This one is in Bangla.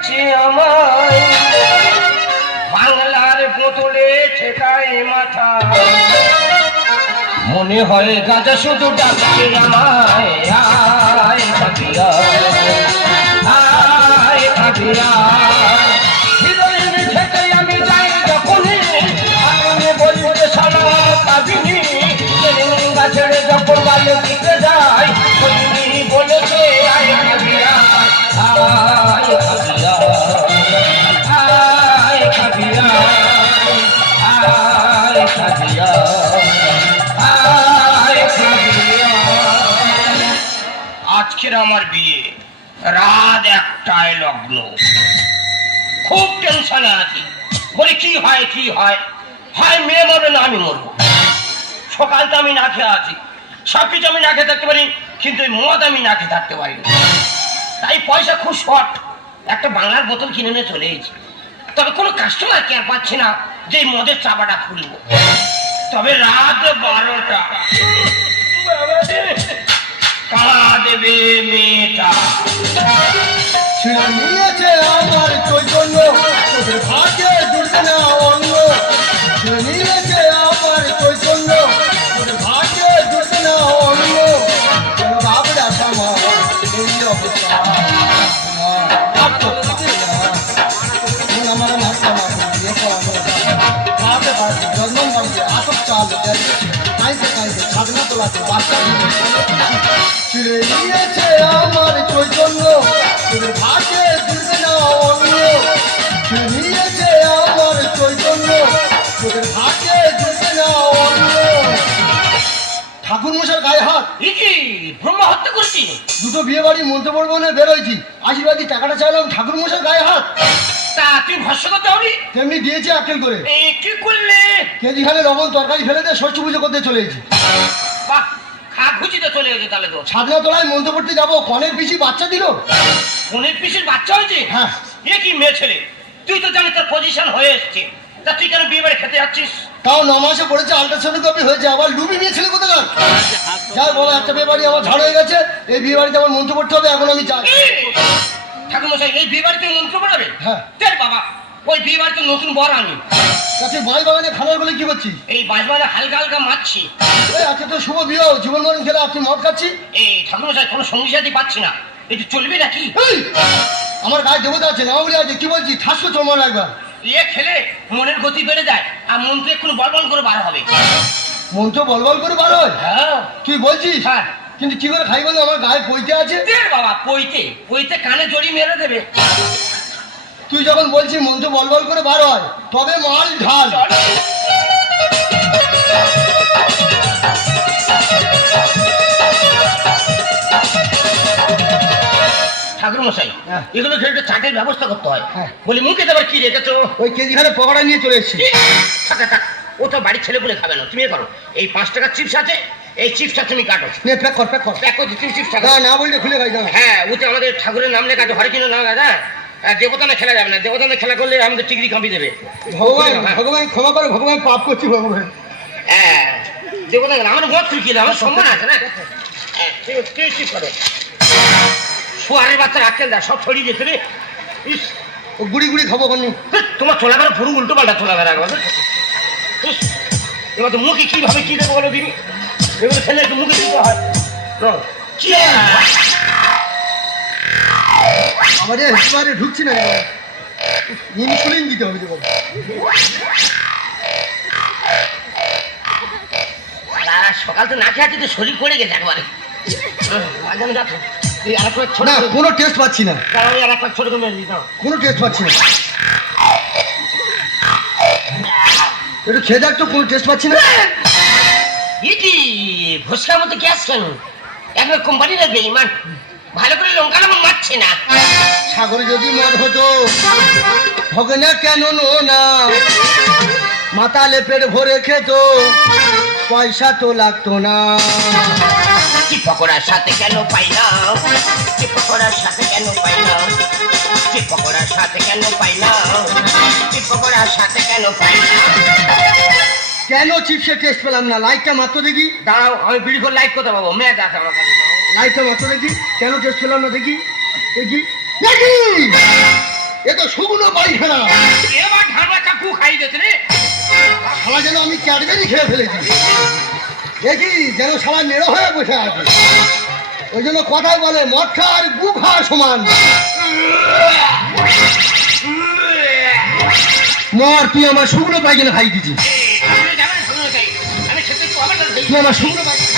লাগছে আমায়, বাংলার বোতলে ঠেকায় মাথা, মনে হয় গাজা শুধু ডাকছে আমায়। আয় কাবিয়া, আয় কাবিয়া, হিরোইন থেকে আমি যাই যখনই, আপনি বলছে সালা কাবিনী, গাছের যখন বালে দিতে যায় ওই বলেছে আয় কাবিয়া, আয় কাবিয়া, আয় কাবিয়া, আয় কাবিয়া, আয় কাবিয়া। আজকের আমার বিয়ে, রাত 1টায় লগ্ন, খুব টেনশনে আছি। বলি কি হয় কি হয়, হয় মেয়ে মরবে না আমি মরবো। সকালটা আমি না খেয়ে আছি, সবকিছু আমি না খেয়ে থাকতে পারি, কিন্তু এই মদ আমি না খেয়ে থাকতে পারি। তাই পয়সা খুব শর্ট, একটা বাংলার বোতল কিনে নিয়ে চলে এসেছি। তবে কোনো কাস্টমার কেয়ার পাচ্ছে না যে এই মদের চাপাটা খুলবো। তবে রাত 12টা, কারা দেবে মেয়েটা, ছিঁড়ে নিয়েছে আমার চৈতন্য, তোদের ভাগ্যে জুড়বে না অন্য। ছিঁড়ে নিয়েছে আমার চৈতন্য, তোদের ভাগ্যে জুড়বে না অন্য। কেন ভাবরা আমার এই অবস্থা, আমার মাস্টার দিয়ে পড়ানো ভাবে ভাবে জন্ম বাড়ছে আসব চাল কাইতে কাইতে ছাগনা তোলাতে বাচ্চা ছিঁড়ে নিয়েছে আমার চৈতন্য, তোদের ভাগ্যে জুড়বে না অন্য। ছিঁড়ে নিয়েছে আমার চৈতন্য, তোদের ভাগ্যে জুড়বে না অন্য। ঠাকুর মশার গায়ে হাত, কি ব্রহ্মা হত্যা করছি? দুটো বিয়ে বাড়ি মন্ত্র পড়বো না বেরোইছি, আশীর্বাদী টাকাটা চাইলাম, ঠাকুর মশার গায়ে হাত। তা তুই ভস্য করতে হবি? তেমনি দিয়েছি আক্কেল করে। কি করলে? কেজি খানে লবণ তরকারি ফেলে দিয়ে ষষ্ঠ পুজো করতে চলে এসেছি। বাহ, খা খুঁজিতে চলে গেছে তাহলে তো। ছাদনা তোলায় মন্ত্র পড়তে যাবো, কনের পিসি বাচ্চা দিল। ফোনের পিসের বাচ্চা হয়েছে? হ্যাঁ। এ কি মেয়ে ছেলে, তুই তো জানিস তোর পজিশন হয়ে এসছে, তা তুই কেন বিয়ে বাড়ি খেতে যাচ্ছিস? তাও 9 মাসে পড়েছে, আল্ট্রাসোনোগ্রাফি হয়েছে, আবার লুবি নিয়ে ছেলে কোথায় গেল? যাই বলো, একটা বিয়ে বাড়ি আমার ঝাড় হয়ে গেছে, এই বিয়ে বাড়িতে আমার মন্ত্র পড়তে হবে, এখন আমি যাই। ঠাকুর মশাই এই বিয়ে বাড়িতে মন্ত্র পড়াবে? হ্যাঁ। তেল বাবা, ওই বিয়ে বাড়িতে নতুন বর আনি। আচ্ছা, বাই বাগানে খাবার বলে কি করছিস? এই বাঁশবাগানে হালকা হালকা মারছি। এই আজকে তো শুভ বিয়ে, জীবন মরণ খেলে আপনি মদ খাচ্ছি। এই ঠাকুর মশাই কোনো সঙ্গী সাথী পাচ্ছি না, একটু চলবে নাকি? এই, আমার গায়ে দেবতা আছে, নামাবলি আছে, কি বলছি ঠাসকে চলমান একবার। ইয়ে খেলে মনের গতি বেড়ে যায়, আর মন্ত্র এক্ষুনি বলবল করে বার হবে। মন্ত্র বলবল করে বার হয়? হ্যাঁ। কি বলছিস? হ্যাঁ। কিন্তু কি করে খাই বলো, আমার গায়ে পইতে আছে। তেল বাবা, পইতে পইতে কানে জড়ি মেরে দেবে। তুই যখন বলছিস মন্ত্র বলবল করে বার হয়, তবে মাল ঢাল। ঠাকুর মশাই, হ্যাঁ। এগুলো খেলে একটু চাটের ব্যবস্থা করতে হয়। হ্যাঁ। বলি মুখে দেবার কি রেখেছো? ওই কেজি খানে পকোড়া নিয়ে চলে এসেছি। থাক থাক, ও তো বাড়ির ছেলে বলে খাবে না, তুমি এ করো, এই 5 টাকার চিপস আছে, এই চিপসটা তুমি কাটো। নে প্যাক কর, প্যাক কর। প্যাক করছি, তুমি চিপস না না বললে খুলে ভাই না। হ্যাঁ, ওতে আমাদের ঠাকুরের নাম লেখা আছে, হরেকৃষ্ণ নাম লেখা আছে। দেবতানে খেলা যাবে না, দেবতানে খেলা করলে আমাদের টিকরি কাঁপিয়ে দেবে। ভগবান হ্যাঁ। ভগবান ক্ষমা করো, ভগবান পাপ করছি ভগবান। হ্যাঁ, দেবতা আমার মত ফিরিয়ে দেয়, আমার সম্মান আছে না। হ্যাঁ, ঠিক করো। শুয়ারের বাচ্চার আক্কেল দেয়, সব ছড়িয়ে যেতে রে। ইস, ও গুড়ি গুড়ি খাবো কোন? তোমার চলা বেড়া পুরো উল্টো পাল্টা চলা বেড়া গেল। এবার তো মুখে কিভাবে কি দেবো বলো দিদি, এগুলো খেলে একটু মুখে দিতে হয়। কি আমাদের একেবারে ঢুকছি না, ইনসুলিন দিতে হবে। সকাল তো না খেয়ে আছে, তো শরীর পড়ে গেছে একবারে। দেখো এই আর একটা ছোট না, কোনো টেস্ট পাচ্ছি না, আর একটা ছোট করে দিতাম। কোনো টেস্ট পাচ্ছি না। একটু খেয়ে দেখ তো, কোনো টেস্ট পাচ্ছি না। ইটি ভোসকার মতো গ্যাস কেন? একবার কোম্পানির বেঈমান, ভালো করে লঙ্কা লবণ মারছে না। সাগরে যদি মদ হতো, হবে না কেন না? মাতালে পেট ভরে খেত, পয়সা তো লাগতো না। কি পকোড়ার সাথে কেন পাই না? কি পকোড়ার সাথে কেন পাই না? কি পকোড়ার সাথে কেন পাই না? কি পকোড়ার সাথে কেন পাই না? কেন চিপসের টেস্ট পেলাম না? লাইটটা মাত্র দেখি। দাঁড়াও, আমি বিড়ি করে লাইট করতে পাবো, মেয়ে আছে আমার কাছে। লাইটটা মাত্র দেখি, কেন টেস্ট পেলাম না দেখি। দেখি দেখি, এ তো শুকনো পায়খানা। এবার ঢানা কাকু খাই দিতে রে। শালা যেন আমি ক্যাডবেরি খেয়ে ফেলেছি। দেখি যেন শালা নেড়ো হয়ে বসে আছে। ওই জন্য কথাই বলে মদ খাওয়া আর গু খাওয়া সমান। মর, তুই আমার শুকনো পায়খানা খাই দিছিস। আমি খেতে তো আবার তুই আমার শুকনো পায়খানা